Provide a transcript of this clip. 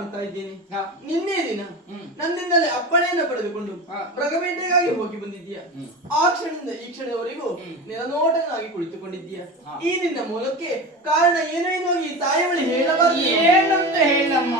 ಕಾಣ್ತಾ ಇದ್ದೇನೆ. ನಿನ್ನೆ ದಿನ ನನ್ನಿಂದಲೇ ಅಪ್ಪಣೆಯನ್ನು ಪಡೆದುಕೊಂಡು ಮೃಗಬೇಟೆಗಾಗಿ ಹೋಗಿ ಬಂದಿದ್ದೀಯ. ಆ ಕ್ಷಣದಿಂದ ಈ ಕ್ಷಣದವರೆಗೂ ನಿರನೋಟನಾಗಿ ಕುಳಿತುಕೊಂಡಿದ್ದೀಯ. ಈ ನಿನ್ನ ಮೂಲಕ್ಕೆ ಕಾರಣ ಏನೇನೋ ಈ ತಾಯಿ ಬಳಿ ಹೇಳಬಾರದು. ಏನಂತ ಹೇಳಮ್ಮ?